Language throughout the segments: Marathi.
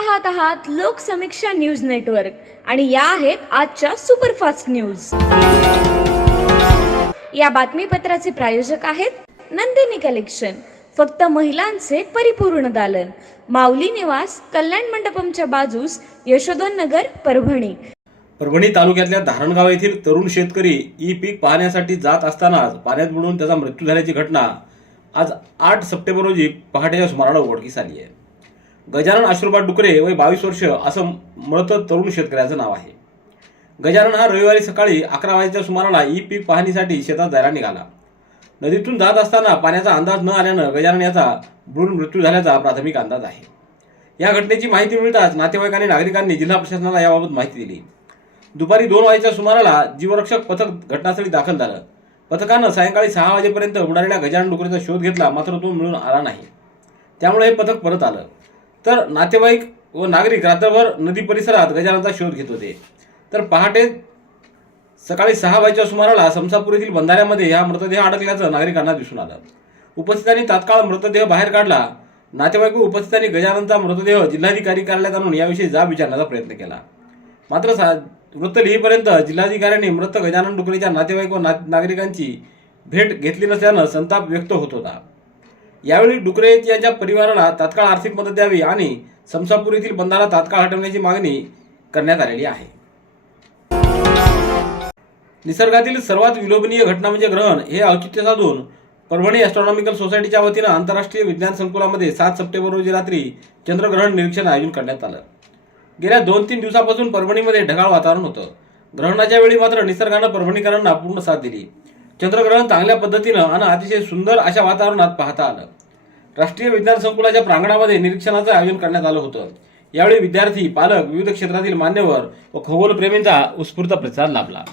पाहत आहात लोकसमीक्षा न्यूज नेटवर्क. आणि या आहेत आजच्या सुपरफास्ट न्यूज. या बातमीपत्राचे प्रायोजक आहेत नंदिनी कलेक्शन. फक्त महिलांचे परिपूर्ण दालन. माऊली निवास कल्याण मंडपमच्या बाजूस यशोधन नगर परभणी. परभणी तालुक्यातल्या धारणगाव येथील तरुण शेतकरी ई पीक पाहण्यासाठी जात असतानाच पाण्यात बुडून त्याचा मृत्यू झाल्याची घटना आज आठ सप्टेंबर रोजी पहाटेच्या सुमाराला उघडकीस आली आहे. गजानन आशीर्वाद डुकरे वय बावीस वर्ष असं मृत तरुण शेतकऱ्याचं नाव आहे. गजानन हा रविवारी सकाळी अकरा वाजेच्या सुमाराला ई पीक पाहणीसाठी शेतात जायला निघाला. नदीतून जात असताना पाण्याचा अंदाज न आल्यानं गजानन याचा बुडून मृत्यू झाल्याचा प्राथमिक अंदाज आहे. या घटनेची माहिती मिळताच नातेवाईक आणि नागरिकांनी जिल्हा प्रशासनाला याबाबत माहिती दिली. दुपारी दोन वाजेच्या सुमाराला जीवरक्षक पथक घटनास्थळी दाखल झालं. पथकानं सायंकाळी सहा वाजेपर्यंत उडालेल्या गजानन डुकरेचा शोध घेतला मात्र तो मिळून आला नाही. त्यामुळे हे पथक परत आलं. तर नातेवाईक व नागरिक रात्रभर नदी परिसरात गजाननचा शोध घेत होते. तर पहाटे सकाळी सहा वाजेच्या सुमाराला समसापूर येथील बंधाऱ्यामध्ये हा मृतदेह अडकल्याचं नागरिकांना दिसून आलं. उपस्थितांनी तात्काळ मृतदेह बाहेर काढला. नातेवाईक व उपस्थितांनी गजाननचा मृतदेह जिल्हाधिकारी कार्यालयात आणून याविषयी जाब विचारण्याचा प्रयत्न केला. मात्र सा वृत्त लिहिपर्यंत जिल्हाधिकाऱ्यांनी मृत गजानन डुकरेच्या नातेवाईक व ना नागरिकांची भेट घेतली नसल्यानं संताप व्यक्त होत होता. यावेळी डुकरे यांच्या परिवाराला तात्काळ आर्थिक मदत द्यावी आणि समसापूर येथील बंदाला तात्काळ हटवण्याची मागणी करण्यात आलेली आहे. निसर्गातील सर्वात विलोभनीय घटना म्हणजे ग्रहण हे औचित्य साधून परभणी ॲस्ट्रॉनॉमिकल सोसायटीच्या वतीनं आंतरराष्ट्रीय विज्ञान संकुलामध्ये सात सप्टेंबर रोजी रात्री चंद्रग्रहण निरीक्षण आयोजन करण्यात आलं. गेल्या दोन तीन दिवसापासून परभणीमध्ये ढगाळ वातावरण होतं. ग्रहणाच्या वेळी मात्र निसर्गानं परभणीकरांना पूर्ण साथ दिली. चंद्रग्रहण चांगल्या पद्धतीनं आणि अतिशय सुंदर अशा वातावरणात पाहता आलं. राष्ट्रीय विज्ञान संकुलाच्या प्रांगणामध्ये निरीक्षणाचं आयोजन करण्यात आलं होतं. यावेळी विद्यार्थी पालक विविध क्षेत्रातील मान्यवर व खगोलप्रेमींचा उत्स्फूर्त प्रतिसाद लाभला.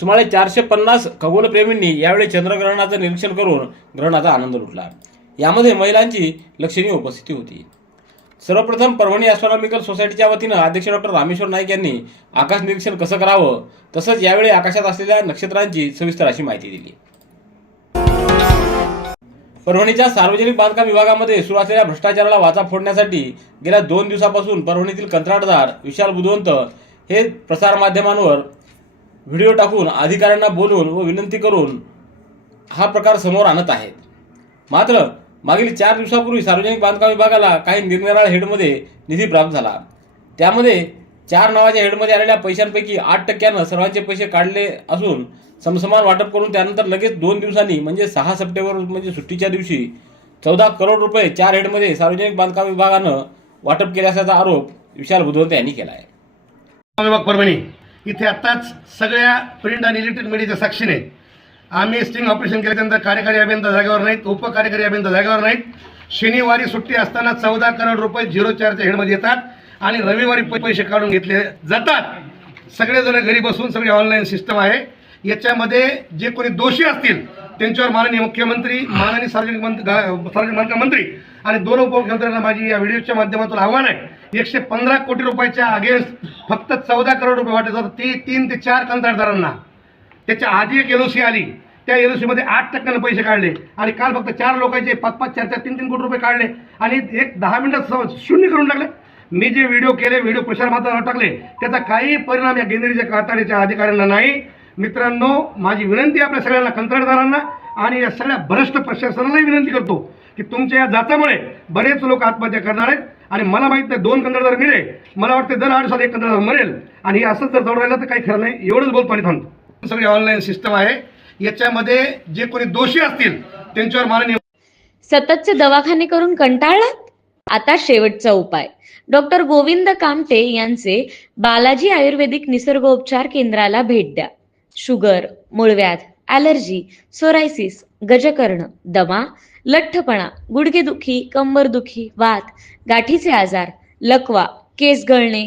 सुमारे चारशे पन्नास खगोलप्रेमींनी यावेळी चंद्रग्रहणाचं निरीक्षण करून ग्रहणाचा आनंद लुटला. यामध्ये महिलांची लक्षणीय उपस्थिती होती. सर्वप्रथम परभणी ॲस्ट्रॉनॉमिकल सोसायटीच्या वतीनं अध्यक्ष डॉक्टर रामेश्वर नाईक यांनी आकाश निरीक्षण कसं करावं तसंच यावेळी आकाशात असलेल्या नक्षत्रांची सविस्तर अशी माहिती दिली. परभणीच्या सार्वजनिक बांधकाम विभागामध्ये सुरू असलेल्या भ्रष्टाचाराला वाचा फोडण्यासाठी गेल्या दोन दिवसापासून परभणीतील कंत्राटदार विशाल बुधवंत हे प्रसारमाध्यमांवर व्हिडिओ टाकून अधिकाऱ्यांना बोलून व विनंती करून हा प्रकार समोर आणत आहेत. मात्र मागील चार दिवसापूर्वी सार्वजनिक बांधकाम विभागाला काही निरनिराळ्या हेडमध्ये निधी प्राप्त झाला. त्यामध्ये चार नावाच्या हेडमध्ये आलेल्या पैशांपैकी आठ टक्क्यानं सर्वांचे पैसे काढले असून समसमान वाटप करून त्यानंतर लगेच दोन दिवसांनी म्हणजे सहा सप्टेंबर म्हणजे सुट्टीच्या दिवशी चौदा करोड रुपये चार हेडमध्ये सार्वजनिक बांधकाम विभागानं वाटप केले असल्याचा आरोप विशाल बुधवंत यांनी केला आहे विभाग परभणी इथे आत्ताच सगळ्या प्रिंट आणि इलेक्ट्रिक मीडियाच्या साक्षीने आम्ही स्टिंग ऑपरेशन केल्यानंतर कार्यकारी अभियंता जागेवर नाहीत उपकार्यकारी अभियंता जागेवर नाहीत. शनिवारी सुट्टी असताना चौदा करोड रुपये झिरो चारच्या हेडमध्ये येतात आणि रविवारी पैसे काढून घेतले जातात. सगळेजण घरी बसून सगळी ऑनलाईन सिस्टम आहे. याच्यामध्ये जे कोणी दोषी असतील त्यांच्यावर माननीय मुख्यमंत्री माननीय सार्वजनिक मंत्री सार्वजनिक बांधकाम मंत्री आणि दोन उपमुख्यमंत्र्यांना माझी या व्हिडिओच्या माध्यमातून आव्हान आहे. एकशे पंधरा कोटी रुपयाच्या अगेन्स्ट फक्त चौदा करोड रुपये वाटत जातात ते तीन ते चार कंत्राटदारांना. त्याच्या आधी एक एल आली. त्या एल सीमध्ये आठ टक्क्यानं पैसे काढले. आणि काल फक्त चार लोकांचे पाच पाच चार चार तीन तीन कोटी रुपये काढले. आणि एक दहा मिनिटात स- शून्य करून टाकले. मी जे व्हिडिओ केले व्हिडिओ प्रसार माध्यमावर टाकले त्याचा काही परिणाम या गेंद्रीच्या काताडीच्या अधिकाऱ्यांना नाही. मित्रांनो माझी विनंती आपल्या सगळ्यांना कंत्राटदारांना आणि या सगळ्या भ्रष्ट प्रशासनालाही विनंती करतो की तुमच्या या जाचामुळे बरेच लोक आत्महत्या करणार आहेत. आणि मला माहीत नाही दोन कंत्राटदार मिळे मला वाटते दर आठ साल एक कंत्राटदार मरेल. आणि हे असंच जर चालू राहिलं तर काही खरं नाही. एवढंच बोलतो आणि थांबतो. सगळी ऑनलाईन सिस्टम आहे. याच्यामध्ये जे कोणी दोषी असतील त्यांच्यावर माननीय सततचे दवाखाने करून कंटाळलात? आता शेवटचा उपाय. डॉक्टर गोविंद कामटे यांचे बालाजी आयुर्वेदिक निसर्गोपचार केंद्राला भेट द्या. शुगर मूळव्याध ॲलर्जी सोरायसिस गजकर्ण दमा लठ्ठपणा गुडघेदुखी कंबरदुखी वात गाठीचे आजार लकवा केस गळणे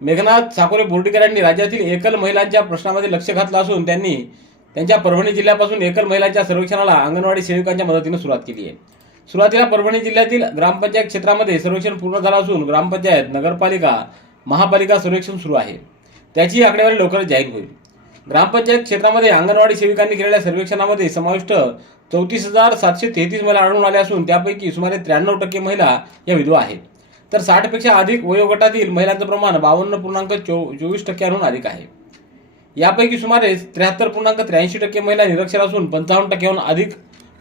मेघनाथ साकोरे बोर्डीकर यांनी राज्यातील एकल महिलांच्या प्रश्नामध्ये लक्ष घातलं असून त्यांनी त्यांच्या परभणी जिल्ह्यापासून एकल महिलांच्या सर्वेक्षणाला अंगणवाडी सेविकांच्या मदतीनं सुरुवात केली आहे. सुरुवातीला परभणी जिल्ह्यातील ग्रामपंचायत क्षेत्रामध्ये सर्वेक्षण पूर्ण झालं असून ग्रामपंचायत नगरपालिका महापालिका सर्वेक्षण सुरू आहे. त्याची आकडेवारी लवकरच जाहीर होईल. ग्रामपंचायत क्षेत्रामध्ये अंगणवाडी सेविकांनी केलेल्या सर्वेक्षणामध्ये समाविष्ट चौतीस हजार सातशे तेहतीस महिला आढळून आल्या असून त्यापैकी सुमारे त्र्याण्णव टक्के महिला या विधवा आहेत. तर साठपेक्षा अधिक वयोगटातील महिलांचं प्रमाण बावन्न पूर्णांक चो चोवीस टक्क्यांहून अधिक आहे. यापैकी सुमारे त्र्याहत्तर पूर्णांक त्र्याऐंशी टक्के महिला निरक्षर असून पंचावन्न टक्क्याहून अधिक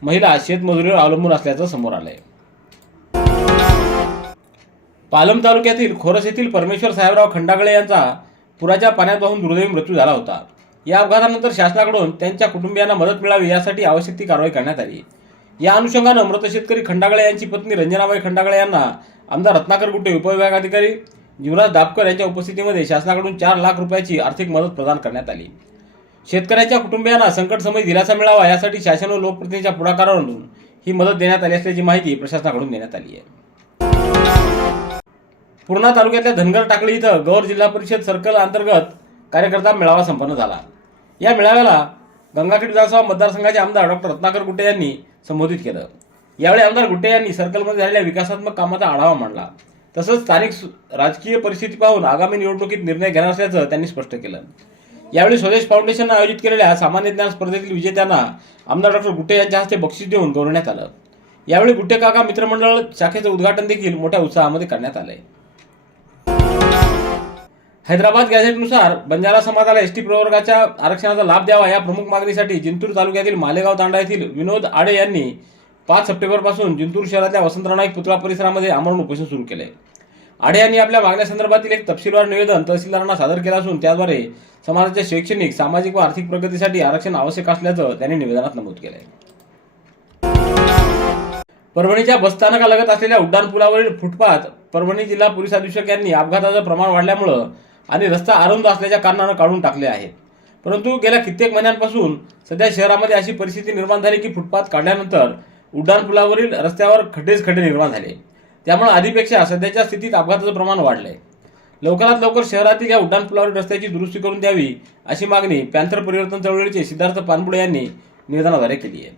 महिला शेतमजुरीवर अवलंबून असल्याचं समोर आलंय. पालम तालुक्यातील खोरस येथील परमेश्वर साहेबराव खंडागळे यांचा पुराच्या पाण्यात वाहून दुर्दैवी मृत्यू झाला होता. या अपघातानंतर शासनाकडून त्यांच्या कुटुंबियांना मदत मिळावी यासाठी आवश्यक ती कारवाई करण्यात आली. या अनुषंगानं मृत शेतकरी खंडागळे यांची पत्नी रंजनाबाई खंडागळे यांना आमदार रत्नाकर गुट्टे उपविभागाधिकारी युवराज दापकर यांच्या उपस्थितीमध्ये शासनाकडून चार लाख रुपयाची आर्थिक मदत प्रदान करण्यात आली. शेतकऱ्यांच्या कुटुंबियांना संकटसमयी दिलासा मिळावा यासाठी शासन व लोकप्रतिनिधीच्या पुढाकारावरून ही मदत देण्यात आली असल्याची माहिती प्रशासनाकडून देण्यात आली आहे. पूर्णा तालुक्यातल्या धनगर टाकळी इथं गौर जिल्हा परिषद सर्कल अंतर्गत कार्यकर्ता मेळावा संपन्न झाला. या मेळाव्याला गंगाखेड विधानसभा मतदारसंघाचे आमदार डॉक्टर रत्नाकर गुट्टे यांनी संबोधित केलं. यावेळी आमदार गुट्टे यांनी सर्कलमध्ये झालेल्या विकासात्मक कामाचा आढावा मांडला. तसंच स्थानिक राजकीय परिस्थिती पाहून आगामी निवडणुकीत निर्णय घेणार असल्याचं त्यांनी स्पष्ट केलं. यावेळी स्वदेश फाउंडेशननं आयोजित केलेल्या सामान्य ज्ञान स्पर्धेतील विजेत्यांना आमदार डॉक्टर गुट्टे यांच्या हस्ते बक्षीस देऊन गौरवण्यात आलं. यावेळी गुट्टे काका मित्रमंडळ शाखेचं उद्घाटन देखील मोठ्या उत्साहामध्ये करण्यात आलंय. हैदराबाद गॅझेटनुसार बंजारा समाजाला एसटी प्रवर्गाच्या आरक्षणाचा लाभ द्यावा या प्रमुख मागणीसाठी जिंतूर तालुक्यातील मालेगाव तांडा येथील विनोद आडे यांनी पाच सप्टेंबरपासून जिंतूर शहरातल्या वसंतराव नाईक पुतळा परिसरामध्ये आमरण उपोषण सुरू केले आडे यांनी आपल्या मागण्यासंदर्भातील एक तपशीलवार निवेदन तहसीलदारांना सादर केलं असून त्याद्वारे समाजाच्या शैक्षणिक सामाजिक व आर्थिक प्रगतीसाठी आरक्षण आवश्यक असल्याचं त्यांनी निवेदनात नमूद केलंय. परभणीच्या बसस्थानकालगत असलेल्या उड्डाण पुलावरील फुटपाथ परभणी जिल्हा पोलीस अधीक्षक यांनी अपघाताचं प्रमाण वाढल्यामुळं आणि रस्ता अरुंद असल्याच्या कारणानं काढून टाकले आहेत परंतु गेल्या कित्येक महिन्यांपासून सध्या शहरामध्ये अशी परिस्थिती निर्माण झाली की फुटपाथ काढल्यानंतर उड्डाणपुलावरील रस्त्यावर खड्डेच खड्डे निर्माण झाले. त्यामुळे आधीपेक्षा सध्याच्या स्थितीत अपघाताचं प्रमाण वाढलंय. लवकरात लवकर शहरातील या उड्डाणपुलावरील रस्त्याची दुरुस्ती करून द्यावी अशी मागणी पॅन्थर परिवर्तन चळवळीचे सिद्धार्थ पानपुडे यांनी निवेदनाद्वारे केली आहे.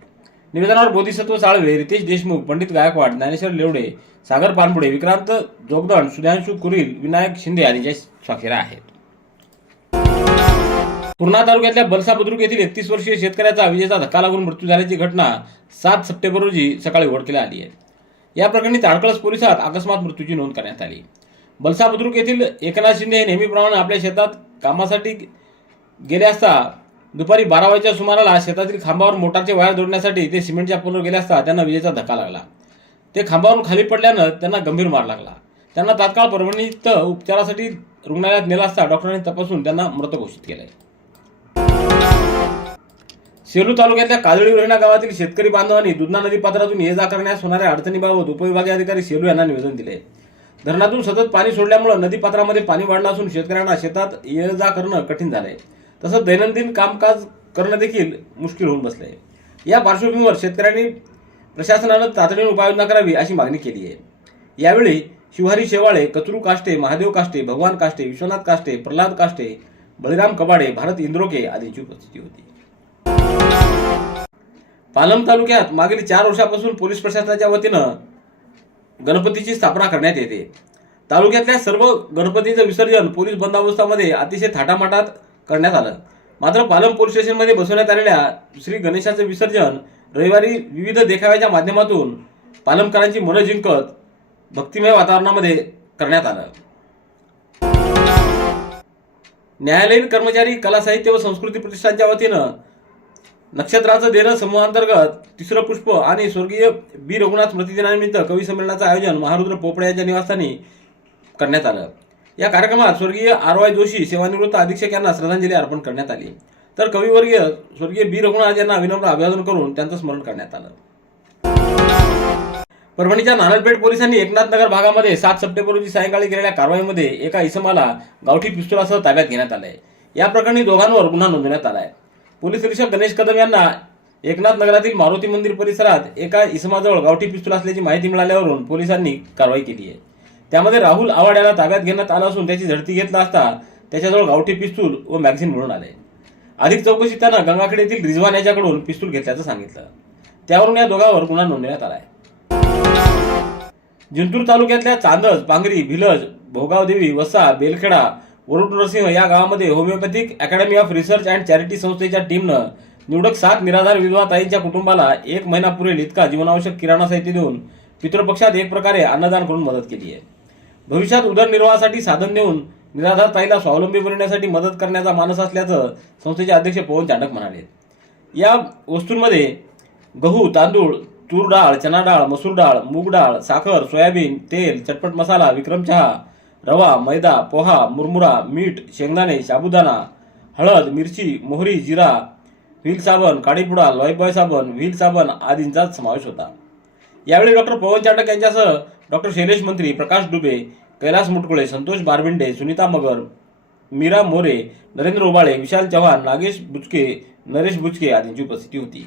निवेदनावर बोधिसत्व साळवे रितेश देशमुख पंडित गायकवाड ज्ञानेश्वर लेवडे सागर पानपुडे विक्रांत जोगदंड सुधांशू कुरील विनायक शिंदे आदींच्या स्वाक्षऱ्या आहेत. पूर्णा तालुक्यातल्या बलसा बुद्रुक येथील एकतीस वर्षीय शेतकऱ्याचा विजेचा धक्का लागून मृत्यू झाल्याची घटना सात सप्टेंबर रोजी सकाळी उघडकीला आली आहे. या प्रकरणी ताडकळस पोलिसात अकस्मात मृत्यूची नोंद करण्यात आली. बलसा बुद्रुक येथील एकनाथ शिंदे हे नेहमीप्रमाणे आपल्या शेतात कामासाठी गेले असता दुपारी बारा वाजेच्या सुमाराला शेतातील खांबावर मोटारचे वायर जोडण्यासाठी ते सिमेंटच्या पोलवर गेले असता त्यांना विजेचा धक्का लागला. ते खांबावरून खाली पडल्यानं त्यांना गंभीर मार लागला. त्यांना तात्काळ परभणी इथं उपचारासाठी रुग्णालयात नेला असता डॉक्टरांनी तपासून त्यांना मृत घोषित केलंय. सेलू तालुक्यातल्या काजळी वहिना गावातील शेतकरी बांधवांनी दुधना नदी पात्रातून ये जा करण्यास होणाऱ्या अडचणीबाबत उपविभागीय अधिकारी सेलू यांना निवेदन दिले. धरणातून सतत पाणी सोडल्यामुळे नदी पात्रामध्ये पाणी वाढलं असून शेतकऱ्यांना शेतात ये जा करणं कठीण झालंय. तसंच दैनंदिन कामकाज करणं देखील मुश्किल होऊन बसलंय. या पार्श्वभूमीवर शेतकऱ्यांनी प्रशासनानं तातडीने उपाययोजना करावी अशी मागणी केली आहे. यावेळी शिवारी शेवाळे कचरू काष्टे महादेव काष्टे भगवान काष्टे विश्वनाथ काष्टे प्रल्हाद काष्टे बळीराम कबाडे भारत इंद्रोके आदींची उपस्थिती होती. पालम तालुक्यात मागील चार वर्षापासून पोलीस प्रशासनाच्या वतीनं गणपतीची स्थापना करण्यात येते. तालुक्यातल्या सर्व गणपतीचं विसर्जन पोलीस बंदोबस्तामध्ये अतिशय थाटामाटात करण्यात आलं. मात्र पालम पोलीस स्टेशनमध्ये बसवण्यात आलेल्या श्री गणेशाचं विसर्जन रविवारी विविध देखाव्याच्या माध्यमातून पालमकरांची मनं जिंकत भक्तिमय वातावरणामध्ये करण्यात आलं. न्यायालयीन कर्मचारी कला साहित्य व संस्कृती प्रतिष्ठानच्या वतीनं नक्षत्राचं देणं समूहांतर्गत तिसरं पुष्प आणि स्वर्गीय बी. रघुनाथ स्मृतिदिनानिमित्त कवी संमेलनाचं आयोजन महारुद्र पोपळे यांच्या निवासस्थानी करण्यात आलं. या कार्यक्रमात स्वर्गीय आर वाय जोशी सेवानिवृत्त अधीक्षक यांना श्रद्धांजली अर्पण करण्यात आली. तर कविवर्गीय स्वर्गीय बी. रघुनाथ यांना विनम्र अभिवादन करून त्यांचं स्मरण करण्यात आलं. परभणीच्या नानलपेठ पोलिसांनी एकनाथ नगर भागामध्ये सात सप्टेंबर रोजी सायंकाळी केलेल्या कारवाईमध्ये एका इसमाला गावठी पिस्तुलासह ताब्यात घेण्यात आलंय. या प्रकरणी दोघांवर गुन्हा नोंदवण्यात आलाय. पोलीस निरीक्षक गणेश कदम यांना एकनाथ नगरातील मारुती मंदिर परिसरात एका इसमाजवळ गावठी पिस्तूल असल्याची माहिती मिळाल्यावरून पोलिसांनी कारवाई केली आहे. त्यामध्ये राहुल आव्हाड याला ताब्यात घेण्यात आला असून त्याची झडती घेतला असता त्याच्याजवळ गावठी पिस्तूल व मॅगझिन मिळून आले. अधिक चौकशीत त्यानं गंगाखेड येथील रिझवान याच्याकडून पिस्तूल घेतल्याचं सांगितलं. त्यावरून या दोघांवर गुन्हा नोंदवण्यात आलाय. जिंतूर तालुक्यातल्या चांदज पांगरी भिलज भोगावदेवी वसा बेलखेडा वरुण नरसिंह या गावामध्ये homeopathic academy of research and charity संस्थेच्या टीमनं निवडक सात निराधार विधवा ताईंच्या कुटुंबाला एक महिना पुरेल इतका जीवनावश्यक किराणा साहित्य देऊन पितृपक्षात एक प्रकारे अन्नदान करून मदत केली आहे. भविष्यात उदरनिर्वाहासाठी साधन देऊन निराधार ताईला स्वावलंबी बनवण्यासाठी मदत करण्याचा मानस असल्याचं संस्थेचे अध्यक्ष पवन चांडक म्हणाले. या वस्तूंमध्ये गहू तांदूळ तूर डाळ चना डाळ मसूर डाळ मूग डाळ साखर सोयाबीन तेल चटपट मसाला विक्रम चहा रवा मैदा पोहा मुरमुरा मीठ शेंगदाणे साबुदाणा हळद मिरची मोहरी जिरा व्हील साबण काडीपुडा लॉयबॉय साबण व्हील साबण आदींचा समावेश होता. यावेळी डॉक्टर पवन चाटक यांच्यासह डॉक्टर शैलेश मंत्री प्रकाश डुबे कैलास मुटकुळे संतोष बारबिंडे सुनीता मगर मीरा मोरे नरेंद्र उबाळे विशाल चव्हाण नागेश बुचके नरेश बुचके आदींची उपस्थिती होती.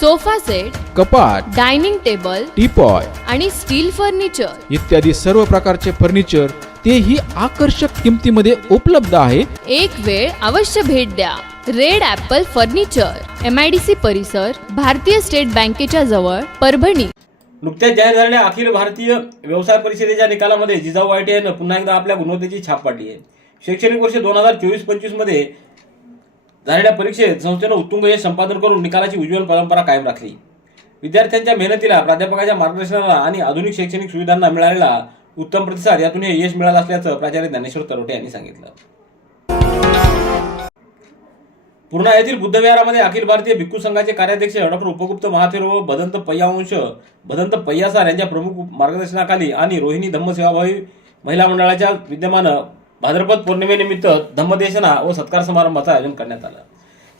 sofa set कपाट डायनिंग टेबल टीपॉय आणि स्टील फर्निचर. इत्यादी सर्व प्रकारचे फर्निचर तेही आकर्षक किमतीमध्ये उपलब्ध आहे. एक वेळ अवश्य भेट द्या. Red apple furniture M I D C परिसर भारतीय स्टेट बँकेच्या जवळ परभणी. नुकत्याच जाहीर झालेल्या अखिल भारतीय व्यवसाय परिषदेच्या निकालामध्ये जिजाऊ आयटीआयनं पुन्हा एकदा आपल्या गुणवत्तेची छाप पाडली आहे. शैक्षणिक वर्ष दोन हजार चोवीस पंचवीसमध्ये झालेल्या परीक्षेत संस्थेनं उत्तुंग यश संपादन करून निकालाची उज्ज्वल परंपरा कायम राखली. विद्यार्थ्यांच्या मेहनतीला प्राध्यापकाच्या मार्गदर्शनाला आणि आधुनिक शैक्षणिक सुविधांना मिळालेला उत्तम प्रतिसाद यातून हे यश मिळालं असल्याचं प्राचार्य ज्ञानेश्वर तरोटे यांनी सांगितलं. पूर्णा येथील बुद्धविहारामध्ये अखिल भारतीय भिक्खू संघाचे कार्याध्यक्ष डॉक्टर उपगुप्त महाथेर व भदंत पय्यावंश भदंत पय्यासार यांच्या प्रमुख मार्गदर्शनाखाली आणि रोहिणी धम्मसेवाभावी महिला मंडळाच्या विद्यमानं भाद्रपद पौर्णिमेनिमित्त धम्मदेशना व सत्कार समारंभाचं आयोजन करण्यात आलं.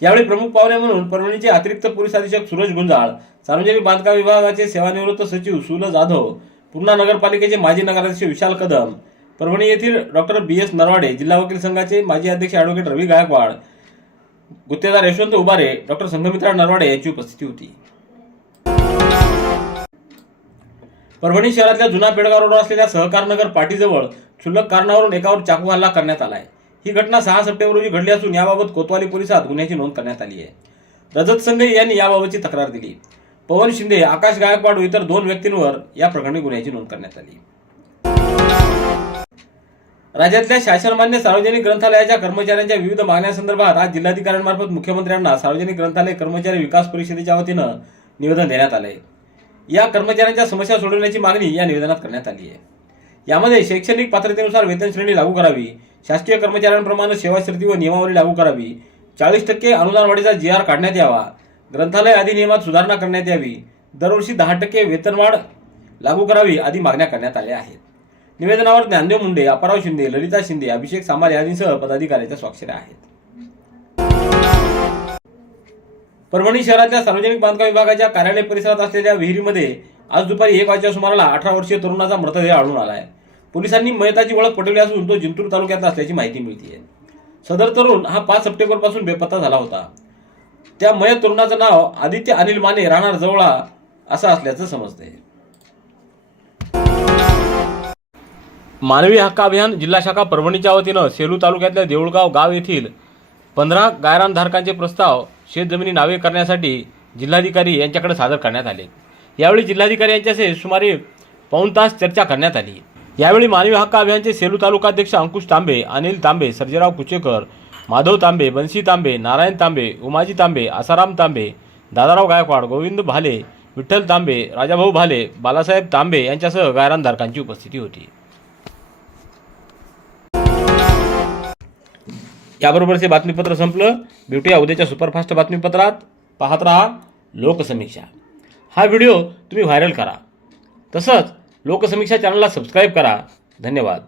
यावेळी प्रमुख पाहुणे म्हणून परभणीचे अतिरिक्त पोलीस अधीक्षक सुरज गुंजाळ सार्वजनिक बांधकाम विभागाचे सेवानिवृत्त सचिव सुल जाधव पूर्णा नगरपालिकेचे माजी नगराध्यक्ष विशाल कदम परभणी येथील डॉक्टर बी एस नरवाडे जिल्हा वकील संघाचे माजी अध्यक्ष ॲडव्होकेट रवी गायकवाड गुत्तेदार यशवंत उबारे डॉक्टर संघमित्रा नरवाडे यांची उपस्थिती होती. परभणी शहरातल्या जुना पेडगाव रोडवर असलेल्या सहकारनगर पाटीजवळ क्षुल्लक कारणावरून एकावर चाकू हल्ला करण्यात आलाय. ही घटना सहा सप्टेंबर रोजी घडली असून याबाबत कोतवाली पोलिसात गुन्ह्याची नोंद करण्यात आली आहे. रजत संघे यांनी याबाबतची तक्रार दिली. पवन शिंदे आकाश गायकवाड इतर दोन व्यक्तींवर या प्रकरणी गुन्ह्याची नोंद करण्यात आली. राज्यातल्या शासनमान्य सार्वजनिक ग्रंथालयाच्या कर्मचाऱ्यांच्या विविध मागण्यांसंदर्भात आज जिल्हाधिकाऱ्यांमार्फत मुख्यमंत्र्यांना सार्वजनिक ग्रंथालय कर्मचारी विकास परिषदेच्या वतीनं निवेदन देण्यात आलंय. या कर्मचाऱ्यांच्या समस्या सोडवण्याची मागणी या निवेदनात करण्यात आली आहे. यामध्ये शैक्षणिक पात्रतेनुसार वेतन श्रेणी लागू करावी शासकीय कर्मचाऱ्यांप्रमाणे सेवाश्रुती व नियमावली लागू करावी चाळीस टक्के अनुदानवाढीचा जी आर काढण्यात यावा ग्रंथालय अधिनियमात सुधारणा करण्यात यावी दरवर्षी दहा टक्के वेतनवाढ लागू करावी आदी मागण्या करण्यात आल्या आहेत. निवेदनावर ज्ञानदेव मुंडे अपाराव शिंदे ललिता शिंदे अभिषेक सामारे आदींसह पदाधिकाऱ्यांच्या स्वाक्षऱ्या आहेत. परभणी शहरातल्या सार्वजनिक बांधकाम विभागाच्या कार्यालय परिसरात असलेल्या विहिरीमध्ये आज दुपारी एक वाजच्या सुमाराला अठरा वर्षीय तरुणाचा मृतदेह आढळून आहे. पोलिसांनी मयताची ओळख पटवली असून तो जिंतूर तालुक्यातला असल्याची माहिती मिळते सदर तरुण हा पाच सप्टेंबरपासून बेपत्ता झाला होता. त्या मयत तरुणाचं नाव आदित्य अनिल माने राहणार जवळा असं असल्याचं समजते मानवी हक्क अभियान जिल्हा शाखा परभणीच्या वतीनं सेलू तालुक्यातल्या देऊळगाव गाव येथील पंधरा गायरानधारकांचे प्रस्ताव शेतजमिनी नावे करण्यासाठी जिल्हाधिकारी यांच्याकडे सादर करण्यात आले. यावेळी जिल्हाधिकारी यांच्याशी सुमारे पाऊण तास चर्चा करण्यात आली. यावेळी मानवी हक्क अभियानचे सेलू तालुकाध्यक्ष अंकुश तांबे अनिल तांबे सर्जेराव कुचेकर माधव तांबे बन्सी तांबे नारायण तांबे उमाजी तांबे आसाराम तांबे दादाराव गायकवाड गोविंद भाले विठ्ठल तांबे राजाभाऊ भाले बालासाहेब तांबे यांच्यासह गायरानधारकांची उपस्थिती होती. त्याबरोबरचे हे बातमीपत्र संपलं. भेटूया उद्याच्या सुपरफास्ट बातमीपत्रात पाहत रहा लोकसमीक्षा. हा व्हिडिओ तुम्ही व्हायरल करा. तसंच लोकसमीक्षा चॅनलला सबस्क्राईब करा. धन्यवाद.